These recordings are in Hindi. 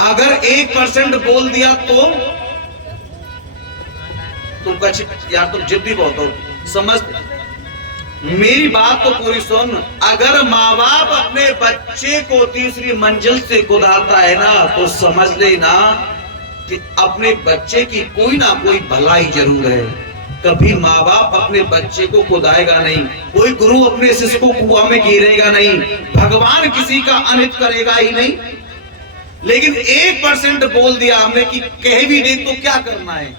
अगर 1% बोल दिया तो तुम कछ यार तुम जिद्दी बहुत हो, समझ मेरी बात तो पूरी सुन। अगर माँ बाप अपने बच्चे को तीसरी मंजिल से कुदाता है ना, तो समझ लेना कि अपने बच्चे की कोई ना कोई भलाई जरूर है। कभी माँ बाप अपने बच्चे को कुदाएगा नहीं, कोई गुरु अपने शिष्य को कुआं में गिरेगा नहीं, भगवान किसी का अनित करेगा ही नहीं। लेकिन 1% बोल दिया हमने कि कह भी दे तो क्या करना है।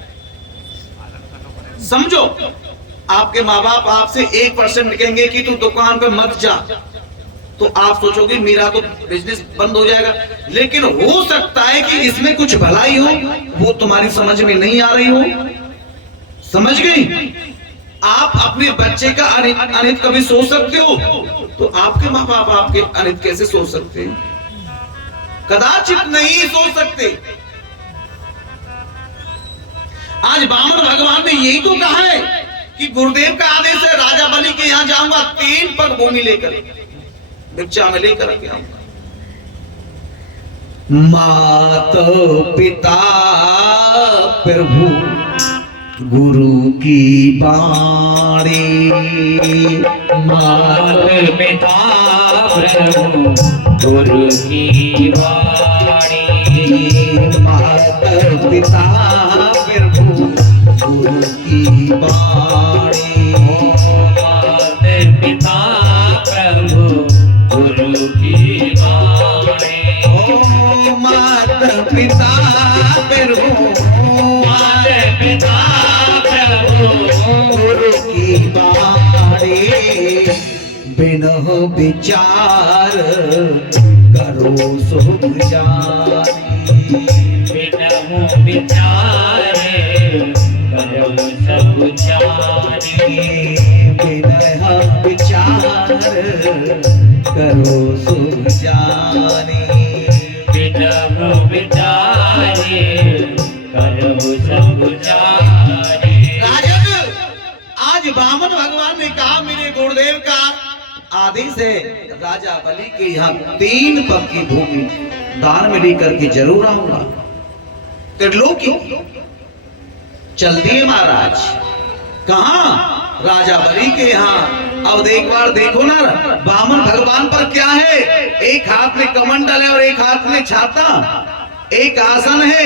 समझो, आपके माँ बाप आपसे 1% कहेंगे कि तू दुकान पे मत जा, तो आप सोचोगे मेरा तो बिजनेस बंद हो जाएगा। लेकिन हो सकता है कि इसमें कुछ भलाई हो, वो तुम्हारी समझ में नहीं आ रही हो। समझ गई? आप अपने बच्चे का अनित कभी सोच सकते हो, तो आपके माँ बाप आपके अनित कैसे सोच सकते हैं? कदाचित नहीं सोच सकते। आज वामन भगवान ने यही तो कहा है कि गुरुदेव का आदेश है, राजा बलि के यहां जाऊंगा, 3 पग भूमि लेकर भिक्षा में लेकर के आऊंगा। माता पिता प्रभु गुरु की बाणी, माता पिता प्रभु गुरु की वाणी, माता पिता प्रभु गुरु की बाणी, माता पिता प्रभु गुरु की वाणी, माता पिता प्रभु, माता पिता प्रभु गुरु की बाणी, बिना विचार करो सुख जानी, बिना विचारे करो सब जानी, बिना विचार करो सुख जानी, बिना विचारे करो सब जानी। राजन, आज वामन भगवान ने कहा मेरे गुरुदेव का आदेश है, राजा बलि के यहाँ 3 पग की भूमि दान में लेकर के जरूर आऊंगा। त्रिलोकी चल दिए महाराज। कहा? राजा बलि के यहाँ। अब एक बार देखो ना, वामन भगवान पर क्या है, एक हाथ में कमंडल है और एक हाथ में छाता, एक आसन है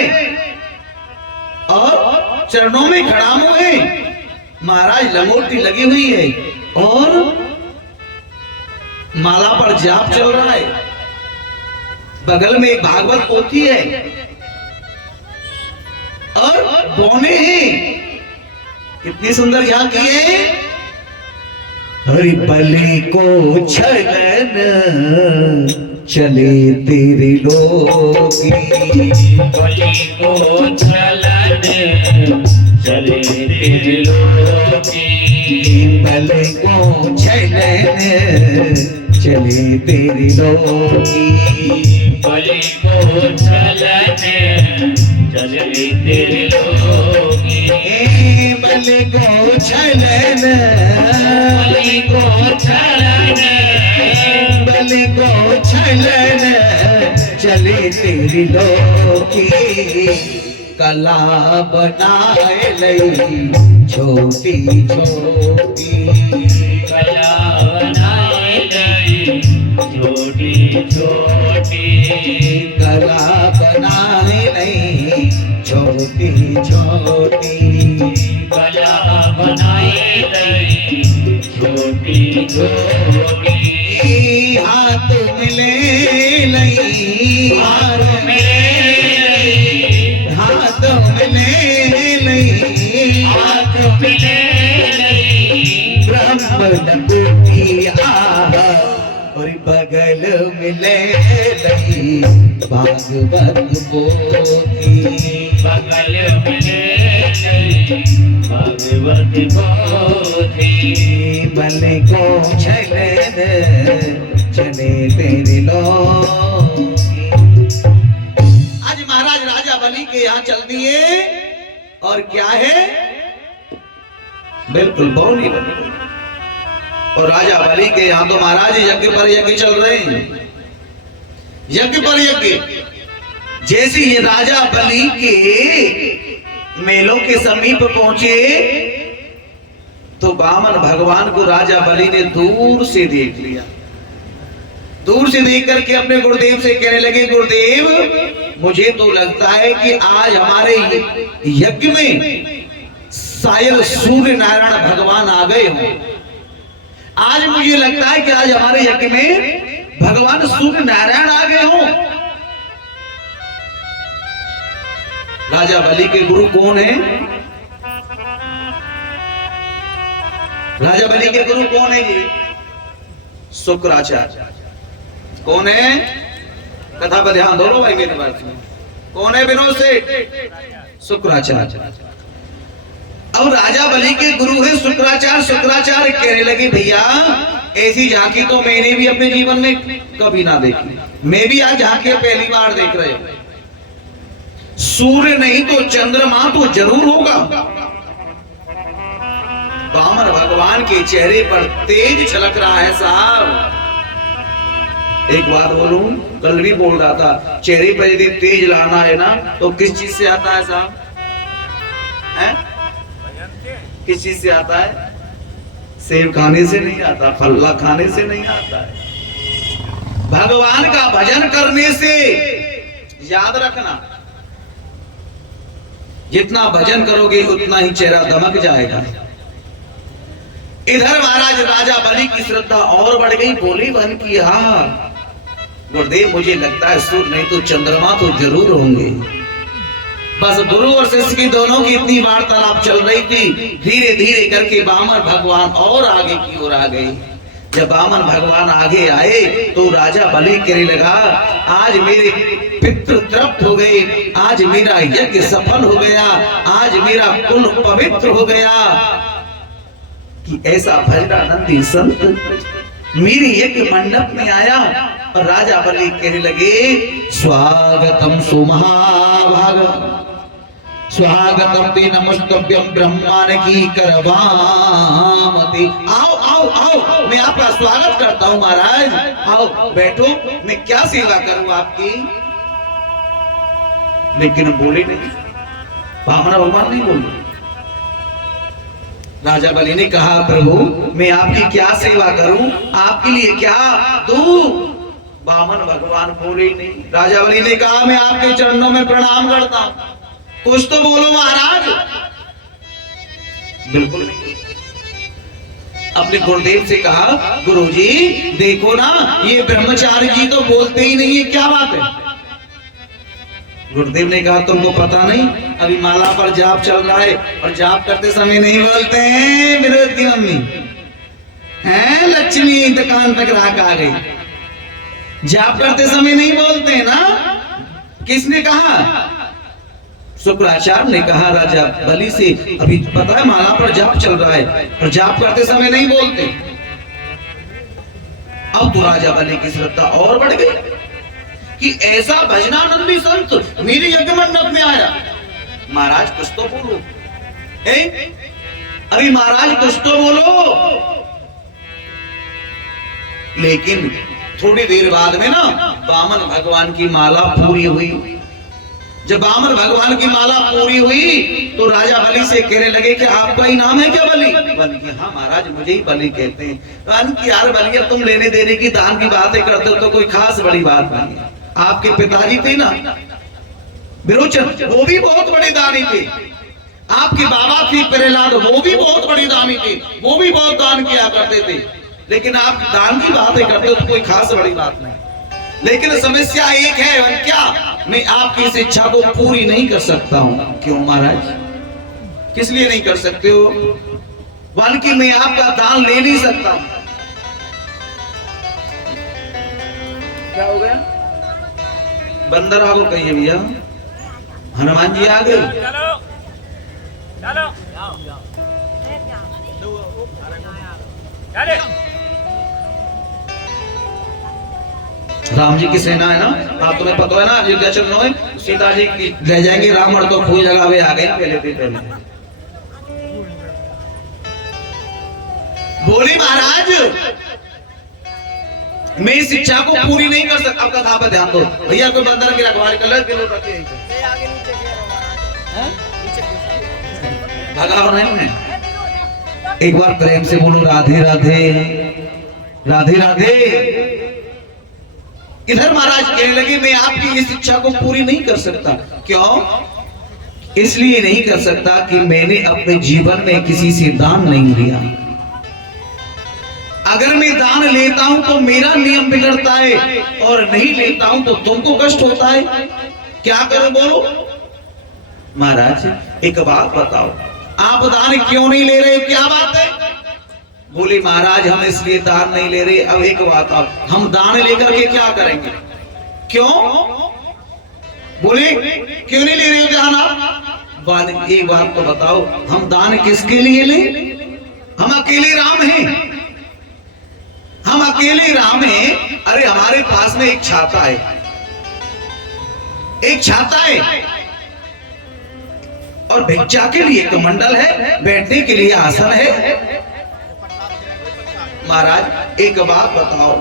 और चरणों में खड़ा हुए महाराज, लंगोटी लगी हुई है और माला पर जाप चल रहा है। बगल में एक भागवत पोथी है और बौने हैं। कितनी सुंदर झांकी है। हरि बलि को छलन चले तेरे लोकी, बलि को छलन चले तेरे लोकी, बलि को छलन चले तेरे लोकी, बलि को छलन चले तेरे लोकी, बलि को छलन, बलि को छलन, बलि को छलन चले तेरी लोकी, कला बनाए लई छोटी छोटी, कला बनाए गई छोटी छोटी, कला बनाए लई छोटी छोटी, कला बनाए गई छोटी छोटी, हाथ मिले लई, हाथ मिले लई, हाथ मिले लई, हाथ मिले लई, ब्रह्म लंगोटी और बगल मिले लई भागवत पोथी, बगल मिले लई भागवत पोथी, बलि को छलन चले तेरे लोकी। आज महाराज राजा बलि के यहाँ चल दिए और क्या है, बिल्कुल बौनी बनी। और राजा बलि के यहाँ तो महाराज यज्ञ पर यज्ञ चल रहे हैं, यज्ञ पर यज्ञ। जैसे ये राजा बलि के मेलों के समीप पहुंचे तो वामन भगवान को राजा बलि ने दूर से देख लिया। दूर से देख करके अपने गुरुदेव से कहने लगे, गुरुदेव मुझे तो लगता है कि आज हमारे यज्ञ में शायद सूर्य नारायण भगवान आ गए हों। आज मुझे लगता है कि आज हमारे यज्ञ में भगवान सूर्य नारायण आ गए हों। राजा बलि के गुरु कौन है? राजा बलि के गुरु कौन है? ये शुक्राचार्य। कौन है? कथा पर ध्यान दो भाई मेरी बात सुनो। कौन है विनोद से? शुक्राचार्य। अब राजा बलि के गुरु है शुक्राचार्य। शुक्राचार्य कहने लगे, भैया ऐसी झांकी तो मैंने भी अपने जीवन में कभी ना देखी। मैं भी आज झांकी पहली बार देख रहे हूं। सूर्य नहीं तो चंद्रमा तो जरूर होगा। वामन भगवान के चेहरे पर तेज छलक रहा है साहब। एक बात बोलूं, कल भी बोल रहा था, चेहरे पर यदि तेज लाना है ना तो किस चीज से आता है साहब? किस चीज से आता है? सेब खाने से नहीं आता, फल्ला खाने से नहीं आता है, भगवान का भजन करने से। याद रखना, जितना भजन करोगे उतना ही चेहरा दमक जाएगा। इधर महाराज राजा बलि की श्रद्धा और बढ़ गई। बोली बन की, हाँ गुरुदेव मुझे लगता है सूर्य नहीं तो चंद्रमा तो जरूर होंगे। बस गुरु और शिष्य की दोनों की इतनी वार्तालाप चल रही थी। धीरे धीरे करके वामन भगवान और आगे की ओर आ गए। जब वामन भगवान आगे आए तो राजा बलि कहने लगा, आज मेरे पितृ तृप्त हो गए, आज मेरा यज्ञ सफल हो गया, आज मेरा कुल पवित्र हो गया कि ऐसा भजनानंदी संत मेरे यज्ञ मंडप में आया। और राजा बलि कहने लगे, स्वागतम सुमहाभाग, स्वागतम ते नमस्तभ्यम ब्रह्मांड की करवामति। आओ आओ आओ, मैं आपका स्वागत करता हूं महाराज। आओ बैठो, मैं क्या सेवा करूं आपकी? लेकिन बोले नहीं, वामन भगवान नहीं बोले। राजा बलि ने कहा, प्रभु मैं आपकी क्या सेवा करूं, आपके लिए क्या दूं? वामन भगवान बोले नहीं। राजा बलि ने कहा, मैं आपके चरणों में प्रणाम करता हूं, कुछ तो बोलो महाराज। बिल्कुल नहीं। अपने गुरुदेव से कहा, गुरुजी देखो ना, ये ब्रह्मचारी जी तो बोलते ही नहीं है, क्या बात है? गुरुदेव ने कहा, तुमको पता नहीं, अभी माला पर जाप चल रहा है और जाप करते समय नहीं बोलते हैं। विरोध की मम्मी है, लक्ष्मी दुकान तक राख आ गई, जाप करते समय नहीं बोलते ना। किसने कहा? शुक्राचार्य ने कहा राजा बलि से, अभी पता है माला पर जाप चल रहा है और जाप करते समय नहीं बोलते। अब तो राजा बलि की श्रद्धा और बढ़ गई कि ऐसा भजनानंदी संत मेरे यज्ञ मंडप में आया। महाराज कुछ तो बोलो, अरे महाराज कुछ तो बोलो। लेकिन थोड़ी देर बाद में ना वामन भगवान की माला पूरी हुई। जब वामन भगवान की माला पूरी हुई तो राजा बलि से कहने लगे कि आपका ही नाम है क्या बलि? बलि की, हाँ महाराज मुझे ही बलि कहते हैं। यार बलि, तुम लेने देने की दान की बातें करते हो तो कोई खास बड़ी बात नहीं है। आपके पिताजी थे ना विरोचन, वो भी बहुत बड़े दानी थे। आपके बाबा थे प्रहलाद, वो भी बहुत बड़ी दानी थे, वो भी बहुत दान किया करते थे। लेकिन आप दान की बातें करते हो तो कोई खास बड़ी बात नहीं। लेकिन समस्या एक है, और क्या? मैं आपकी इस इच्छा को पूरी नहीं कर सकता हूं। क्यों महाराज? किस लिए नहीं कर सकते हो? बल्कि मैं आपका दान ले नहीं सकता। क्या हो गया? बंदर आगो कहिए भैया, हनुमान जी आ गए। चलो चलो चले। राम जी की सेना है ना, आप तुम्हें पता है ना, अयोध्या चलना है, सीता जी ले जाएंगे, रावण तो फूल जगह आ गए पहले। बोली महाराज मैं इस इच्छा को पूरी नहीं कर सकता। अब कथा पे ध्यान दो भैया, कोई बंदर की रखवाली कर ले भगाओ नहीं। एक बार प्रेम से बोलो राधे राधे, राधे राधे। इधर महाराज कहने लगे मैं आपकी इस इच्छा को पूरी नहीं कर सकता। क्यों? इसलिए नहीं कर सकता कि मैंने अपने जीवन में किसी से दान नहीं लिया। अगर मैं दान लेता हूं तो मेरा नियम बिगड़ता है, और नहीं लेता हूं तो तुमको कष्ट होता है। क्या करो बोलो? महाराज एक बात बताओ, आप दान क्यों नहीं ले रहे? क्या बात है? बोले महाराज हम इसलिए दान नहीं ले रहे। अब एक बात आओ, हम दान लेकर के क्या करेंगे? क्यों? बोले क्यों नहीं ले रहे हो दान आप? एक बात तो बताओ, हम दान किसके लिए ले? हम अकेले राम हैं, हम अकेले राम हैं। अरे हमारे पास में एक छाता है, एक छाता है, और भिक्षा के लिए कमंडल है, बैठने के लिए आसन है। महाराज एक बात बताओ,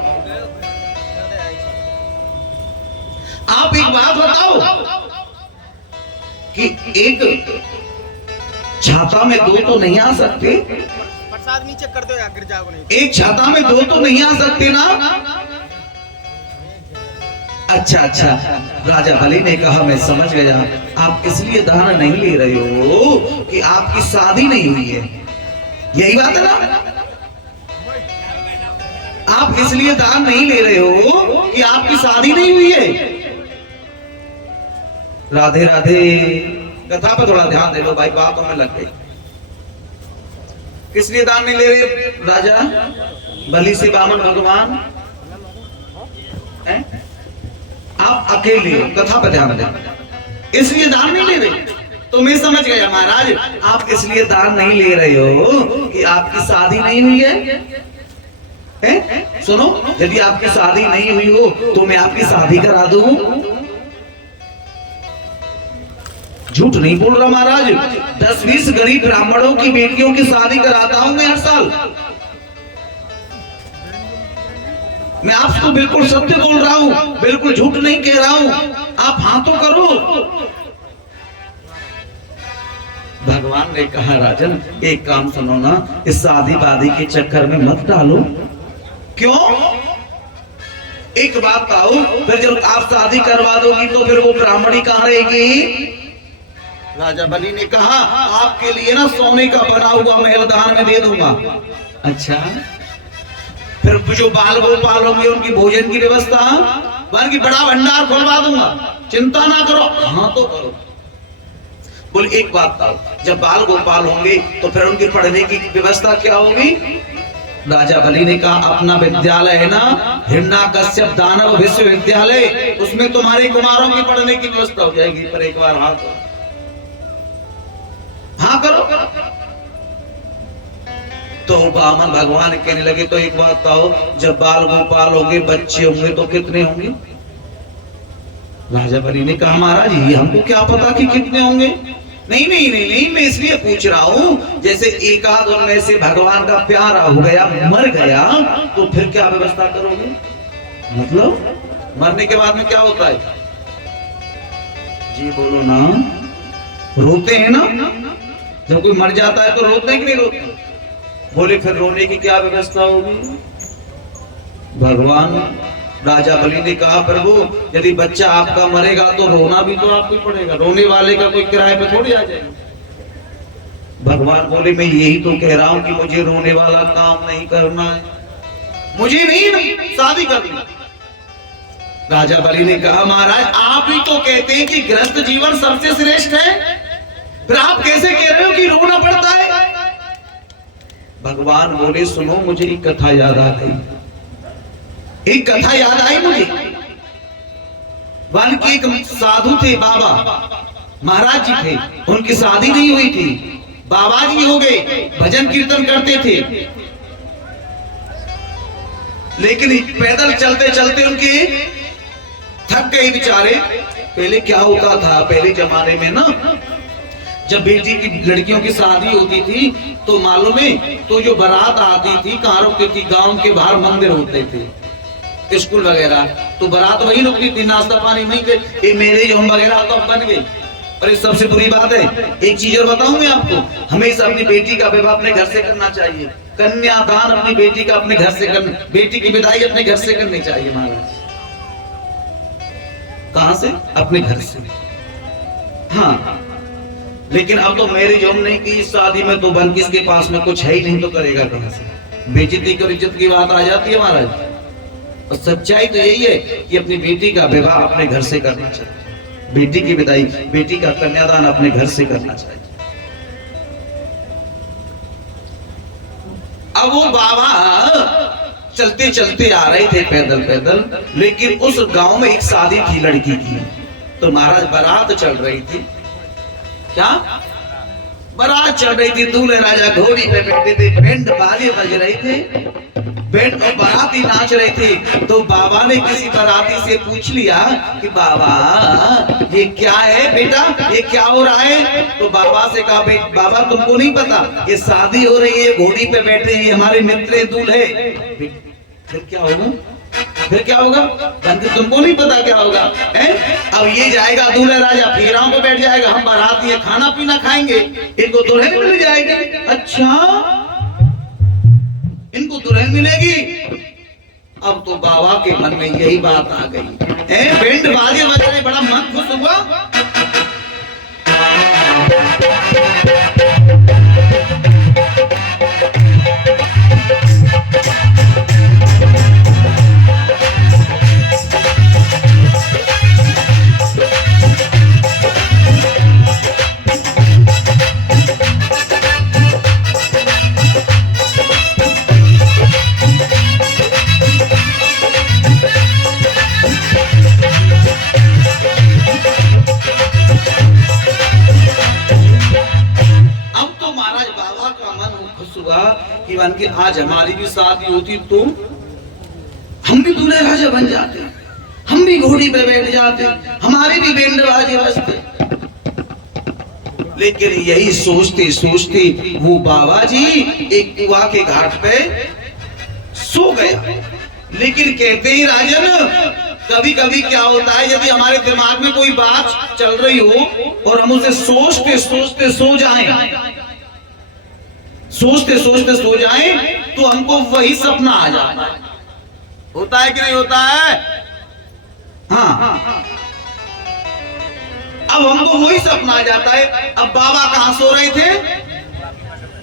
आप एक बात बताओ कि एक छाता में दो तो नहीं आ सकते? प्रसाद नीचे कर दो या गिर जाओ नहीं। एक छाता में दो तो नहीं आ सकते ना? अच्छा अच्छा, राजा बलि ने कहा मैं समझ गया, आप इसलिए दान नहीं ले रहे हो कि आपकी शादी नहीं हुई है। यही बात है ना? आप इसलिए दान नहीं ले रहे हो कि आपकी शादी नहीं हुई है। राधे राधे। कथा पर थोड़ा ध्यान दे लो भाई, बातों में लग गई। किस लिए दान नहीं ले रहे राजा बलि से बामन भगवान? आप अकेले हो, कथा पर ध्यान दें, इसलिए दान नहीं ले रहे। तो मैं समझ गया महाराज, आप इसलिए दान नहीं ले रहे हो कि आपकी शादी नहीं हुई है? सुनो, यदि आपकी शादी नहीं हुई हो तो मैं आपकी शादी करा दूं। झूठ नहीं बोल रहा महाराज, 10-20 गरीब ब्राह्मणों की बेटियों की शादी कराता हूं मैं हर साल। मैं आपको बिल्कुल सत्य बोल रहा हूं, बिल्कुल झूठ नहीं कह रहा हूं। आप हाँ तो करो। भगवान ने कहा राजन एक काम सुनो ना, इस शादी वादी के चक्कर में मत डालो। क्यों? एक बात आओ, फिर जब आप शादी करवा दोगी तो फिर वो ब्राह्मणी कहां रहेगी? राजा बलि ने कहा आपके लिए ना सोने का बना हुआ महल दान में दे दूंगा। अच्छा, फिर जो बाल गोपाल होंगे उनकी भोजन की व्यवस्था, की बड़ा भंडार खुलवा दूंगा, चिंता ना करो। हाँ तो करो। बोले एक बात था, जब बाल गोपाल होंगे तो फिर उनके पढ़ने की व्यवस्था क्या होगी? राजा बलि ने कहा अपना विद्यालय है ना, हिरण्याकश्यप दानव विश्वविद्यालय, उसमें तुम्हारे कुमारों की पढ़ने की व्यवस्था हो जाएगी। पर एक बार हाँ करो, हाँ करो। तो बामन भगवान कहने लगे तो एक बात आओ, जब बाल गोपाल होंगे, बच्चे होंगे तो कितने होंगे? राजा बलि ने कहा महाराज ये हमको क्या पता कि कितने होंगे। नहीं नहीं नहीं नहीं, मैं इसलिए पूछ रहा हूं, जैसे एक आध उनमें से भगवान का प्यारा हो गया, मर गया, तो फिर क्या व्यवस्था करोगे? मतलब मरने के बाद में क्या होता है? जी बोलो ना, रोते हैं ना? जब कोई मर जाता है तो रोते हैं कि नहीं रोते? बोले फिर रोने की क्या व्यवस्था होगी? भगवान राजा बलि ने कहा प्रभु यदि बच्चा आपका मरेगा तो रोना भी तो आपको पड़ेगा, रोने वाले का कोई किराए पे थोड़ी आ जाएगा। भगवान बोले मैं यही तो कह रहा हूं कि मुझे रोने वाला काम नहीं करना है, मुझे नहीं शादी करनी। राजा बलि ने कहा महाराज आप ही तो कहते हैं कि गृहस्थ जीवन सबसे श्रेष्ठ है, फिर आप कैसे कह रहे हो कि रोना पड़ता है? भगवान बोले सुनो मुझे एक कथा याद आ गई, एक कथा याद आई मुझे। वन के एक साधु थे, बाबा महाराज जी थे, उनकी शादी नहीं हुई थी, बाबा जी हो गए, भजन कीर्तन करते थे, लेकिन पैदल चलते चलते उनके थक गए बेचारे। पहले क्या होता था, पहले जमाने में ना जब बेटी की लड़कियों की शादी होती थी तो मालूम है, तो जो बारात आती थी कहां रुकती थी? गांव के बाहर मंदिर होते थे, स्कूल वगैरह, तो बारात वही रुकती थी, नाश्ता पानी वहीं के, ये मेरे होम वगैरह तो अब बन गई। और ये सबसे बुरी बात है, एक चीज और बताऊं मैं आपको, हमेशा अपनी बेटी का विवाह अपने घर से करना चाहिए। कन्यादान अपनी बेटी का अपने घर से करना, बेटी की विदाई अपने घर से करनी चाहिए महाराज। कहां से? अपने घर से। हाँ, लेकिन अब तो मैरिज होम नहीं की, शादी में तो बन किसके पास में कुछ है ही नहीं, तो करेगा कहां से? बेइज्जती और इज्जत की बात आ जाती है महाराज। और सच्चाई तो यही है कि अपनी बेटी का विवाह अपने घर से करना चाहिए, बेटी की विदाई, बेटी का कन्यादान अपने घर से करना चाहिए। अब वो बाबा चलते चलते आ रहे थे पैदल पैदल, लेकिन उस गांव में एक शादी थी लड़की की, तो महाराज बारात चल रही थी। क्या बारात चल रही थी, दूल्हे राजा घोड़ी पे बैठे थे, बैंड बाजे बज रहे थे, बैंड और बाराती नाच रहे थे। तो बाबा ने किसी बाराती से पूछ लिया कि बाबा ये क्या है बेटा, ये क्या हो रहा है? तो बाबा से कहा, बाबा तुमको नहीं पता, ये शादी हो रही है, घोड़ी पे बैठे हैं हमारे मित्र दूल्हे। फिर क्या होगा? फिर क्या होगा? तुमको नहीं पता क्या होगा है? अब ये जाएगा दूल्हा राजा फेराओं पे बैठ जाएगा, हम बाराती है खाना पीना खाएंगे, इनको दुल्हन मिल जाएगी। अच्छा, इनको दुल्हन मिलेगी। अब तो बाबा के मन में यही बात आ गई है, बैंड बाजे बज रहे, बड़ा मन खुश हुआ। कि कि आज हमारी भी शादी होती तो हम भी दूल्हे राजा बन जाते, हम भी घोड़ी पे बैठ जाते, हमारे भी बैंड बाजे बजते। लेकिन यही सोचते सोचते वो बाबा जी एक कुआं के घाट पे सो गया। लेकिन कहते ही राजन, कभी कभी क्या होता है, यदि हमारे दिमाग में कोई बात चल रही हो और हम उसे सोचते सोचते सो जाएं, सोचते सोचते सो जाएं, तो हमको वही सपना आ जाता है। होता है कि नहीं होता है? हाँ, अब हमको वही सपना आ जाता है। अब बाबा कहां सो रहे थे?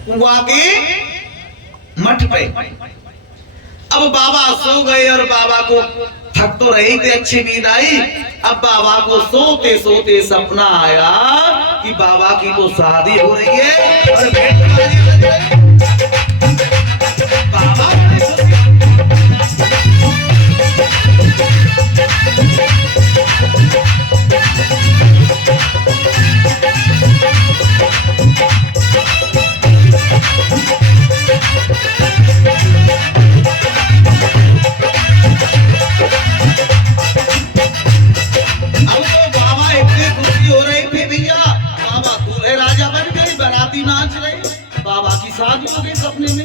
कुआं के मठ पे। अब बाबा सो गए और बाबा को थक तो रही थे, अच्छी नींद आई। अब बाबा को सोते सोते सपना आया कि बाबा की तो शादी हो रही है और बाबा सपने में।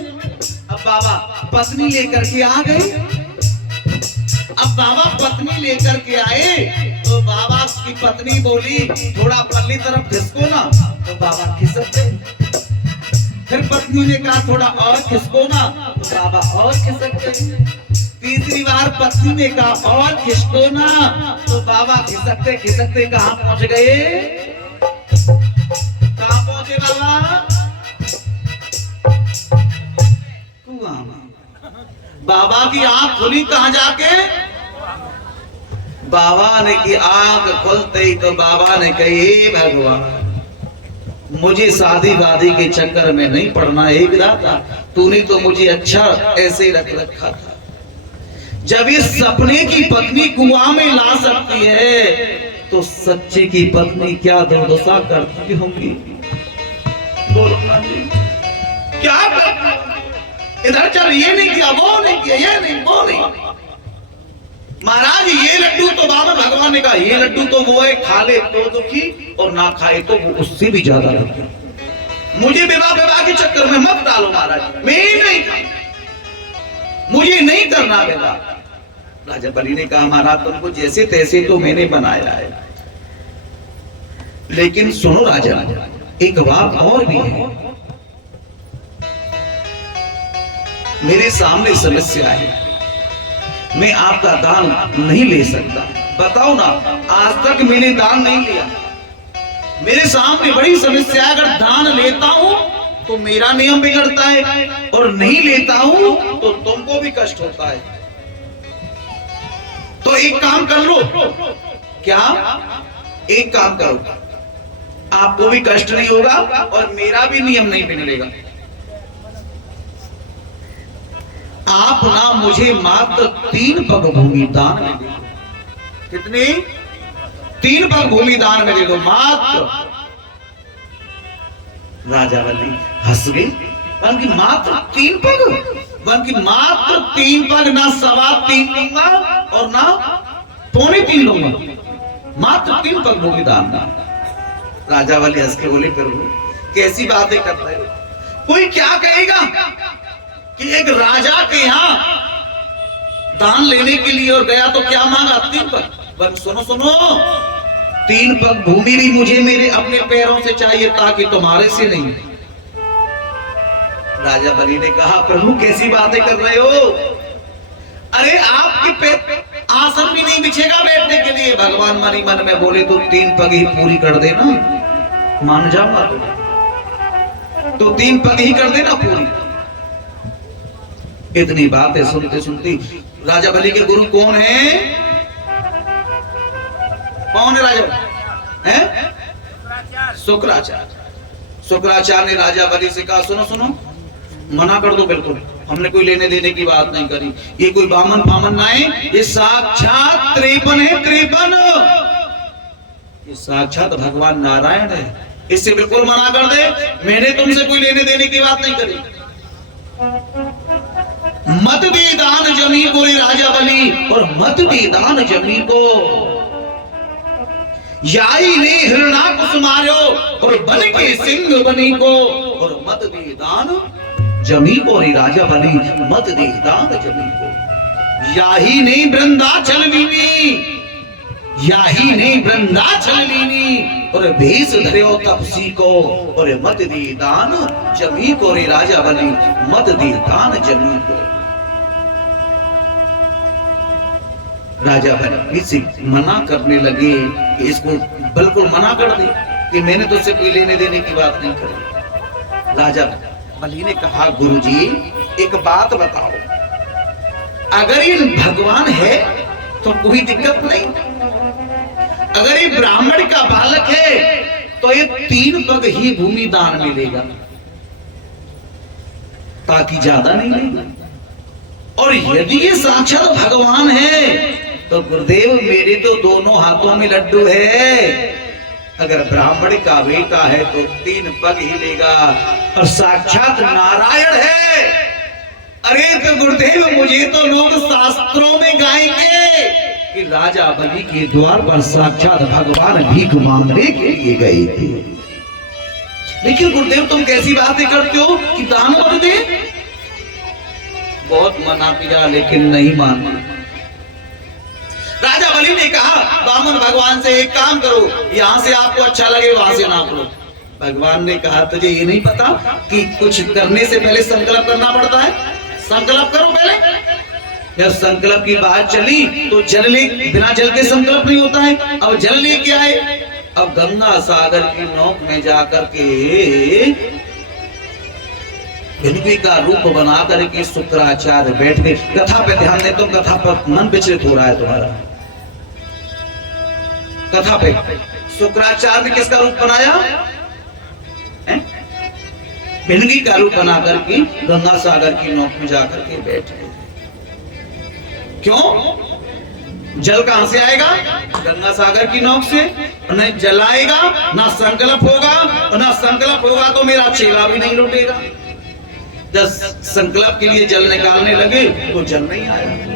अब बाबा पत्नी लेकर के आ गए। अब बाबा पत्नी लेकर के आए तो बाबा की पत्नी बोली, थोड़ा पल्ली तरफ खिसको ना, तो बाबा खिसक गए। फिर पत्नी ने कहा, थोड़ा और खिसको ना, तो बाबा और खिसक गए। तीसरी बार पत्नी ने कहा, और खिसको ना, तो बाबा खिसकते खिसकते कहां पहुंच गए? कहां पहुंचे बाबा? बाबा की आंख खुली कहां जाके? बाबा ने की आंख खुलते ही तो बाबा ने कही, हे भगवान, मुझे शादी वादी के चक्कर में नहीं पड़ना है विधाता, तूने तो मुझे अच्छा ऐसे रख रखा था। जब इस सपने की पत्नी कुआं में ला सकती है तो सच्चे की पत्नी क्या दुर्दशा करती होंगी? बोलो ना जी, क्या करती? इधर चल, ये नहीं किया, वो नहीं किया, ये नहीं, वो नहीं। महाराज ये लड्डू तो बाबा भगवान ने कहा, ये लड्डू तो वो है, खा ले तो दुखी और ना खाए तो वो उससे भी ज्यादा दुखी। मुझे विवाह के चक्कर में मत डालो महाराज, मैं नहीं, मुझे नहीं करना विवाह। राजा बलि ने कहा महाराज तुमको जैसे तैसे तो मैंने बनाया है, लेकिन सुनो राजा एक बात और भी है। मेरे सामने समस्या है, मैं आपका दान नहीं ले सकता। बताओ ना, आज तक मैंने दान नहीं लिया, मेरे सामने बड़ी समस्या है। अगर दान लेता हूं तो मेरा नियम बिगड़ता है, और नहीं लेता हूं तो तुमको भी कष्ट होता है। तो एक काम कर लो। क्या? एक काम करो, आपको भी कष्ट नहीं होगा और मेरा भी नियम नहीं बिगड़ेगा। आप ना मुझे मात्र 3 पग भूमि दान में दे दो। कितनी? 3 पग भूमि दान में दे दो मात्र। राजा बलि हंस गए, बल्कि मात्र 3 पग, बल्कि मात्र 3 पग, ना 3.25 दूंगा और ना 3.25 दूंगा, मात्र 3 पग भूमि दान का। राजा बलि हंस के बोले प्रभु कैसी बातें कर रहे हो, कोई क्या कहेगा कि एक राजा के यहां दान लेने के लिए और गया तो क्या मांगा? 3 पग। सुनो सुनो, 3 पग भूमि भी मुझे मेरे अपने पैरों से चाहिए, ताकि तुम्हारे से नहीं। राजा बलि ने कहा प्रभु कैसी बातें कर रहे हो, अरे आपके आसन भी नहीं बिछेगा बैठने के लिए। भगवान मन ही मन में बोले तो 3 पग ही पूरी कर देना, मान जाऊंगा तो 3 पग ही कर देना पूरी। इतनी बातें सुनते सुनती राजा बलि के गुरु कौन है? कौन है राजा? हैं? शुक्राचार्य। शुक्राचार्य ने राजा बलि से कहा सुनो सुनो, मना कर दो, बिल्कुल हमने कोई लेने देने की बात नहीं करी। ये कोई बामन फामन ना है, ये साक्षात 53 है, 53। ये साक्षात भगवान नारायण है, इससे बिल्कुल मना कर दे। मैंने तुमसे कोई लेने देने की बात नहीं करी। मत दे दान जमी को रे राजा बलि, और मत दे दान जमी को। याई ने हिरणाकुश मार्यो और बन के सिंह बनी को, और मत दे दान जमी को रे राजा बलि, मत दे दान जमी को। याही ने वृंदाचल लीनी, याही ने वृंदाचल लीनी, और भेष धर्यो तपसी को, और मत दे दान जमी को रे राजा बलि, मत दे दान जमी को। राजा बलि से मना करने लगे कि इसको बिल्कुल मना कर दे कि मैंने तुझसे कोई लेने देने की बात नहीं करी। राजा बलि ने कहा गुरुजी एक बात बताओ, अगर ये भगवान है तो कोई दिक्कत नहीं, अगर ये ब्राह्मण का बालक है तो ये 3 पग ही भूमि दान में लेगा, ताकि ज्यादा नहीं लेगा। और यदि ये साक्षात भगवान है तो गुरुदेव मेरे तो दोनों हाथों में लड्डू है, अगर ब्राह्मण का बेटा है तो 3 पग ही लेगा, और साक्षात नारायण है। अरे तो गुरुदेव मुझे तो लोग शास्त्रों में गाएंगे कि राजा बलि के द्वार पर साक्षात भगवान भीख मांगने के लिए गए थे। लेकिन गुरुदेव तुम कैसी बातें करते हो कि दान मत दे। बहुत मना किया लेकिन नहीं माना। राजा बलि ने कहा बामन भगवान से एक काम करो, यहां से आपको अच्छा लगे वहां से नाप लो। भगवान ने कहा तुझे ये नहीं पता कि कुछ करने से पहले संकल्प करना पड़ता है, संकल्प करो पहले। जब संकल्प की बात चली तो जल ले, बिना जल के संकल्प नहीं होता है। अब जल लेके आए, अब गंगा सागर की नोक में जाकर के भिनगी का रूप बना करके शुक्राचार्य बैठ गए। कथा पे ध्यान दे, तो कथा पर मन विचलित हो रहा है तुम्हारा। कथा पे शुक्राचार्य ने किसका रूप बनाया? भिनगी का रूप बना करके गंगा सागर की नोक में जाकर के बैठ गए। क्यों? जल कहां से आएगा? गंगा सागर की नोक से। न जल आएगा, ना संकल्प होगा, ना संकल्प होगा तो मेरा चेला भी नहीं लौटेगा। जब संकल्प के लिए जल निकालने लगे तो जल नहीं आया।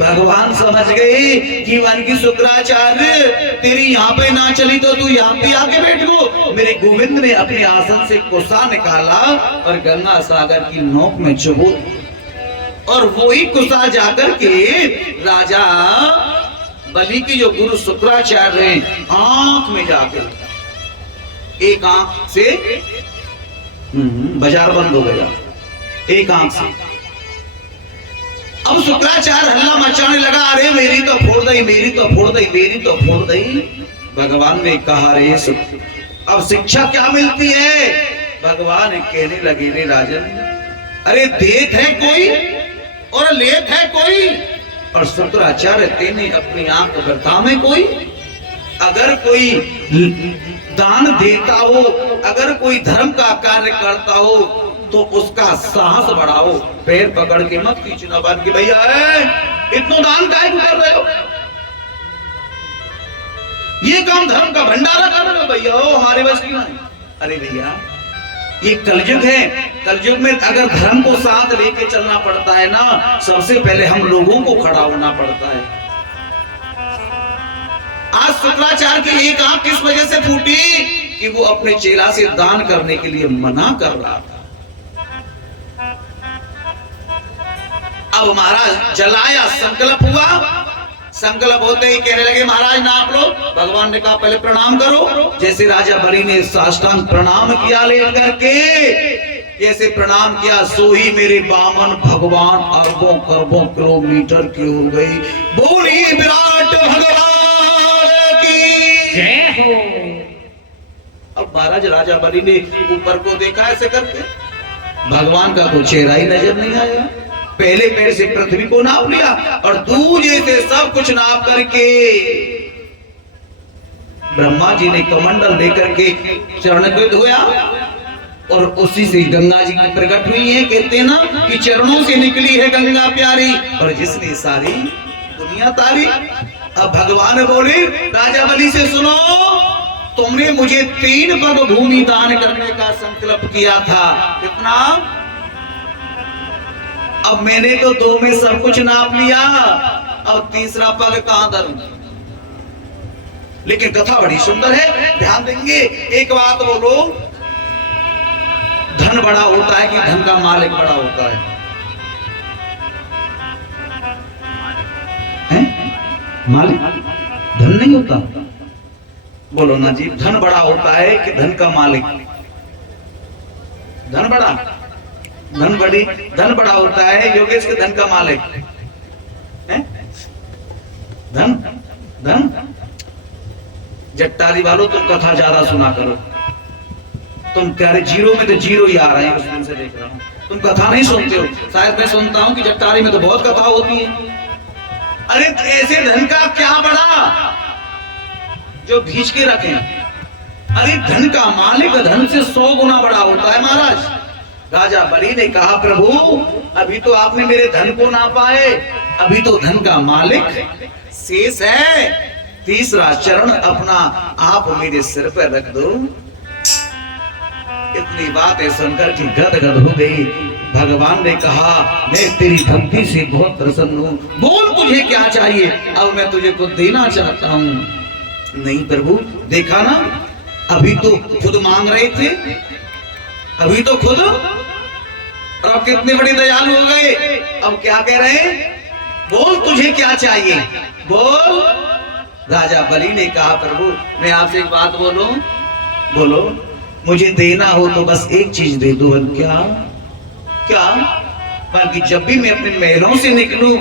भगवान समझ गए कि वन की शुक्राचार्य तेरी यहाँ पे ना चली तो तू यहाँ पे आके बैठ गो। मेरे गोविंद ने अपने आसन से कोसा निकाला और गंगा सागर की नोक में चुबो, और वही कुशा जाकर के राजा बलि की जो गुरु शुक्राचार्य हैं आंख में जाकर एक आंख से बाजार बंद हो गया, एक आंख से। अब शुक्राचार्य हल्ला मचाने लगा, अरे मेरी तो फोड़ दई, मेरी तो फोड़ दई, मेरी तो फोड़ दई। भगवान ने कहा, रे अब शिक्षा क्या मिलती है? भगवान कहने लगे, रे राजन, अरे देत है कोई और लेत है कोई, और शुक्राचार्य तेने अपनी आंख बरता में कोई। अगर कोई दान देता हो, अगर कोई धर्म का कार्य करता हो तो उसका साहस बढ़ाओ, पैर पकड़ के मत खींचना बन के, भैया इतना दान काहे कर रहे हो, ये काम धर्म का भंडारा कर रहे हो भैया, हमारे बस की नहीं। अरे भैया ये कलयुग है, कलयुग में अगर धर्म को साथ लेके चलना पड़ता है ना, सबसे पहले हम लोगों को खड़ा होना पड़ता है। आज शुक्राचार्य की एक आंख किस वजह से फूटी कि वो अपने चेला से दान करने के लिए मना कर रहा था। अब महाराज जलाया, संकल्प हुआ, संकल्प होते ही कहने लगे, महाराज नाप लो। भगवान ने कहा पहले प्रणाम करो। जैसे राजा बलि ने साष्टांग प्रणाम किया लेकर के, जैसे प्रणाम किया सो ही मेरे बामन भगवान अरबों खरबों किलोमीटर की हो गई। बोली विराट भगवान की जय हो। अब महाराज राजा बलि ने ऊपर को देखा ऐसे करके, भगवान का तो चेहरा ही नजर नहीं आया। पहले पैर से पृथ्वी को नाप लिया और दूजे से सब कुछ नाप करके ब्रह्मा जी ने कमंडल लेकर के चरण को धोया और उसी से गंगा जी की प्रकट हुई है। कहते हैं ना कि चरणों से निकली है गंगा प्यारी और जिसने सारी दुनिया तारी। अब भगवान बोले राजा बलि से, सुनो, तुमने मुझे 3 पग भूमि दान करने का संकल्प किया था, कितना? अब मैंने तो 2 में सब कुछ नाप लिया, अब तीसरा पग कहां धरूं? लेकिन कथा बड़ी सुंदर है, ध्यान देंगे। एक बात बोलो, धन बड़ा होता है कि धन का मालिक बड़ा होता है? मालिक धन नहीं होता? बोलो ना जी, धन बड़ा होता है कि धन का मालिक? धन बड़ा, धन बड़ा होता है योगेश के धन का मालिक है? धन जट्टारी वालों, तुम कथा ज्यादा सुना करो। तुम तेरे जीरो में तो जीरो ही आ रहे हैं, उस दिन से देख रहा हूं। तुम कथा नहीं सुनते हो। शायद मैं सुनता हूं कि जट्टारी में तो बहुत कथा होती है। अरे ऐसे धन का क्या बड़ा जो भींच के रखे? अरे धन का मालिक धन से 100 गुना बड़ा होता है महाराज। राजा बलि ने कहा, प्रभु अभी तो आपने मेरे धन को नापा है, अभी तो धन का मालिक शेष है। तीसरा चरण अपना आप मेरे सिर पर रख दो। इतनी बातें सुनकर की गदगद हो गई। भगवान ने कहा, मैं तेरी भक्ति से बहुत प्रसन्न हूं, बोल तुझे क्या चाहिए? अब मैं तुझे कुछ देना चाहता हूं। नहीं प्रभु, देखा ना, अभी तो खुद मांग रहे थे, अभी तो खुद, और अब कितने बड़े दयालु हो गए। अब क्या कह रहे हैं? बोल तुझे क्या चाहिए, बोल। राजा बलि ने कहा, प्रभु मैं आपसे एक बात बोलूं? बोलो। मुझे देना हो तो बस एक चीज दे दो। क्या? क्या? बल्कि जब भी मैं अपने महलों से निकलूं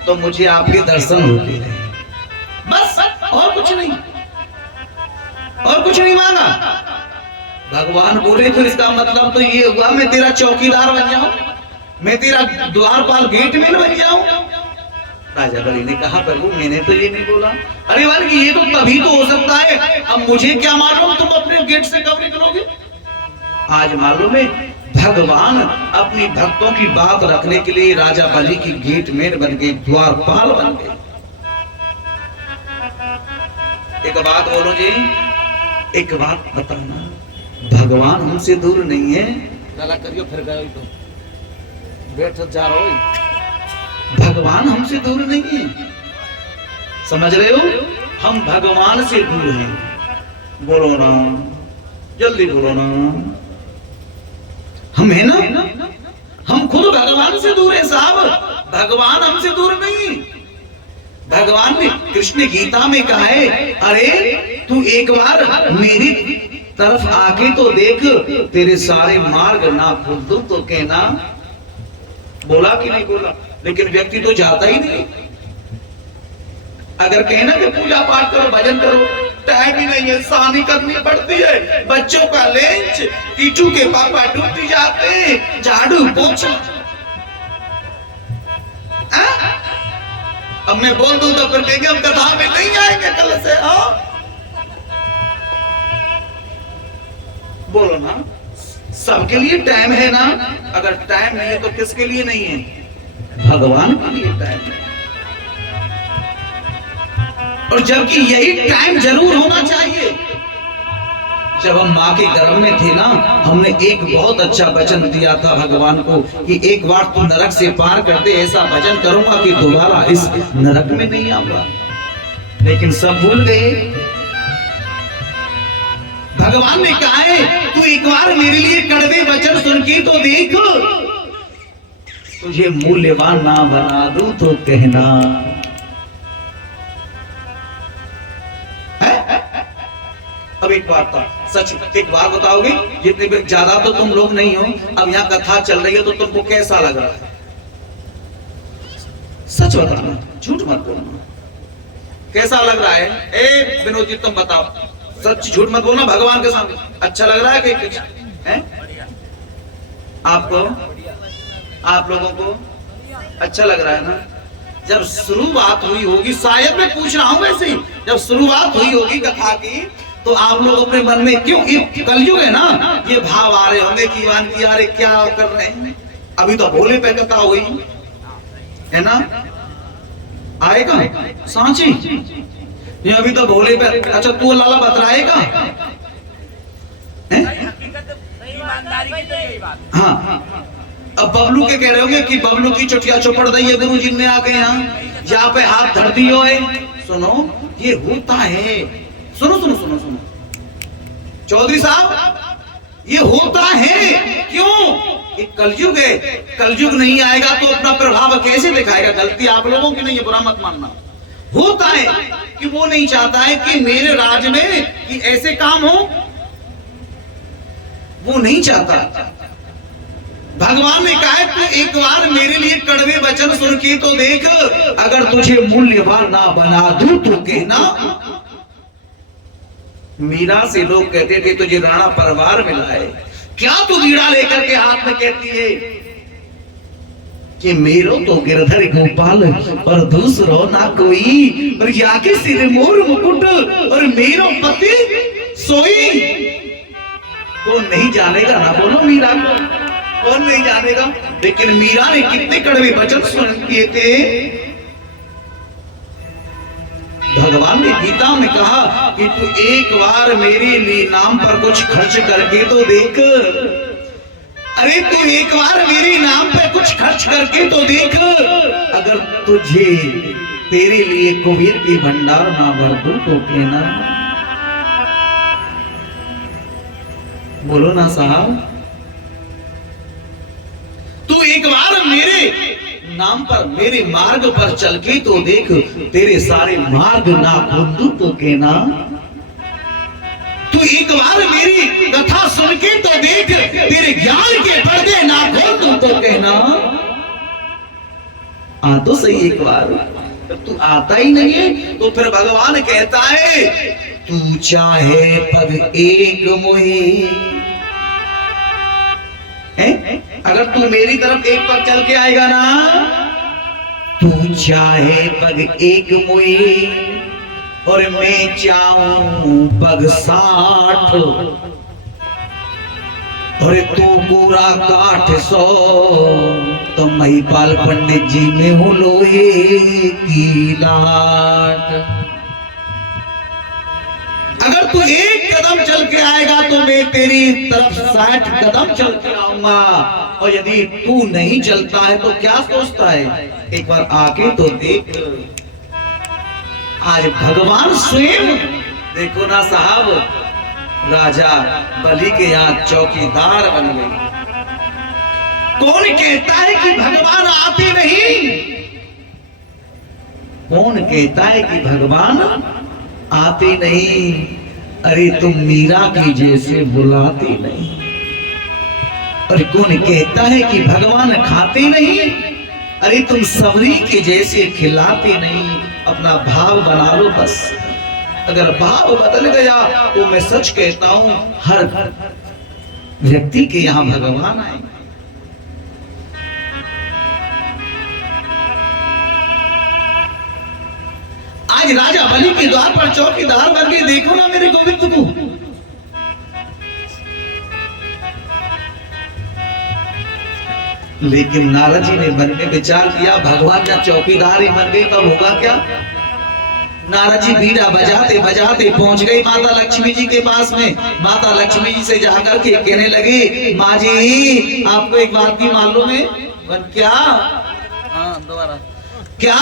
तो मुझे आपके दर्शन होते रहे, बस, और कुछ नहीं, और कुछ नहीं मांगा। भगवान बोले तो इसका मतलब तो ये हुआ मैं तेरा चौकीदार बन जाऊं, मैं तेरा द्वारपाल गेटमैन बन जाऊं। राजा बलि ने कहा, प्रभु मैंने तो ये नहीं बोला। अरे वाल ये तो तभी तो हो सकता है, अब मुझे क्या मालूम तुम अपने गेट से कब निकलोगे। आज मालूम है भगवान अपनी भक्तों की बात रखने के लिए राजा बलि की गेटमैन बन गए, द्वारपाल बन गए। एक बात बोलो जी, एक बात बताना, भगवान हमसे दूर नहीं है। गला करियो फिर गए तो बैठ जा रहा हो। भगवान हमसे दूर नहीं है, समझ रहे हो? हम भगवान से दूर हैं। बोलो ना, जल्दी बोलो ना। हम है ना, हम खुद भगवान से दूर है साहब। भगवान हमसे दूर नहीं। भगवान ने कृष्ण गीता में कहा है, अरे तू एक बार मेरी तरफ आके तो देख, तेरे सारे मार्ग ना खोल दूं तो कहना। बोला कि नहीं बोला? लेकिन व्यक्ति तो जाता ही नहीं। अगर कहना कि पूजा पाठ करो, भजन करो, टाइम ही नहीं है, सानी करनी पड़ती है, बच्चों का लंच, टीचू के पापा ड्यूटी जाते हैं, झाड़ू पोछा। अब मैं बोल दूं तो फिर कहेंगे हम कथा में नहीं आएंगे कल से। बोलो ना, सबके लिए टाइम है ना। अगर टाइम नहीं है तो किसके लिए नहीं है? भगवान के लिए टाइम है। और जबकि यही टाइम जरूर होना चाहिए। जब हम माँ के गर्भ में थे ना, हमने एक बहुत अच्छा वचन दिया था भगवान को कि एक बार तू नरक से पार कर दे, ऐसा वचन करूंगा कि दोबारा इस नरक में नहीं आऊंगा। लेकिन सब भूल गए। भगवान ने कहा है, तू एक बार मेरे लिए कड़वे वचन सुन के तो देख, तुझे मूल्यवान ना बना दूं तो कहना। अब एक बात था, सच एक बात बताओगे? जितने ज्यादा तो तुम लोग नहीं हो, अब यहाँ कथा चल रही है तो तुमको कैसा लग रहा है? सच बताना, झूठ मत बोलना। कैसा लग रहा है? ए विनोद जी तुम बताओ, सच झूठ मत बोलना भगवान के सामने। अच्छा लग रहा है कि कुछ है? आपको, आप लोगों को अच्छा लग रहा है ना? जब शुरुआत हुई होगी, शायद मैं पूछ रहा हूं वैसे ही, जब शुरुआत हुई होगी कथा की तो आप लोग अपने मन में, क्यों ये कलयुग है ना, ये भाव आ रहे होंगे कि ईमान की यार क्या कर रहे हैं। अभी तो भोले पे कथा हुई है ना, आएगा सांची ये अभी तो भोले पे। अच्छा तू लाला बतराएगा? हाँ, अब बबलू के कह रहे होंगे कि बबलू की चुटिया चौपड़ दी है गुरु जी ने आके यहाँ, जहाँ पे हाथ धर दियो है। सुनो, ये होता है। सुनो सुनो सुनो सुनो चौधरी साहब, ये होता है। क्यों? ये कलयुग है। कलयुग नहीं आएगा तो अपना प्रभाव कैसे दिखाएगा? गलती आप लोगों की नहीं है, बुरा मत मानना। होता है कि वो नहीं चाहता है कि मेरे राज में कि ऐसे काम हो, वो नहीं चाहता। भगवान ने कहा है, तू एक बार मेरे लिए कड़वे वचन सुन के तो देख, अगर तुझे मूल्यवान ना बना दूं तो कहना। मीरा से लोग कहते थे तुझे राणा परिवार मिला है, क्या तू वीणा लेकर के हाथ में कहती है कि मेरो तो गिरधर गोपाल और दूसरो ना कोई, और याके सिर मोर मुकुट और मेरो पति सोई। कौन नहीं जानेगा? ना बोलो मीरा को, कौन नहीं जानेगा? लेकिन मीरा ने कितने कड़वे वचन सुन किए थे। भगवान ने गीता में कहा कि तू एक बार मेरे लिए नाम पर कुछ खर्च करके तो देख। अरे तू एक बार मेरे नाम पे कुछ खर्च करके तो देख, अगर तुझे तेरे लिए कुबेर की भंडार ना भर दूं तो कहना। बोलो ना साहब, तू एक बार मेरे नाम पर, मेरे मार्ग पर चल के तो देख, तेरे सारे मार्ग ना खोल दूं तो कहना। तू एक बार मेरी कथा सुन के तो देख, तेरे ज्ञान के पर्दे ना खोल दूं तो कहना। आ तो सही एक बार। तू आता ही नहीं है तो फिर भगवान कहता है, तू चाहे पग एक मोहे। अगर तू मेरी तरफ एक पग चल के आएगा ना, तू चाहे पग एक मुई और मैं चाहूं पग 60, और तू पूरा काठ 100, तो महिपाल पंडित जी में हो लोहे की लाट। अगर तू एक कदम चल के आएगा तो मैं तेरी तरफ 60 कदम चल के आऊंगा। और यदि तू नहीं चलता है तो क्या सोचता है? एक बार आके तो देख। आज भगवान स्वयं, देखो ना साहब, राजा बलि के यहाँ चौकीदार बन गए। कौन कहता है कि भगवान आते नहीं? कौन कहता है कि भगवान आते नहीं? अरे तुम मीरा की जैसे बुलाते नहीं। अरे कौन कहता है कि भगवान खाते नहीं? अरे तुम सबरी के जैसे खिलाते नहीं। अपना भाव बना लो बस। अगर भाव बदल गया तो मैं सच कहता हूं हर व्यक्ति के यहां भगवान आए। आज राजा बलि के द्वार पर चौकीदार बन के देखो ना मेरे गोविंद को। लेकिन नारद जी ने मन में विचार किया, भगवान जब चौकीदार ही बन गए तब होगा क्या? नारद जी बीड़ा बजाते बजाते पहुंच गई माता लक्ष्मी जी के पास में। माता लक्ष्मी जी से जाकर के कहने लगी, माँ जी आपको एक बात की मालूम है? क्या? हाँ दोबारा क्या?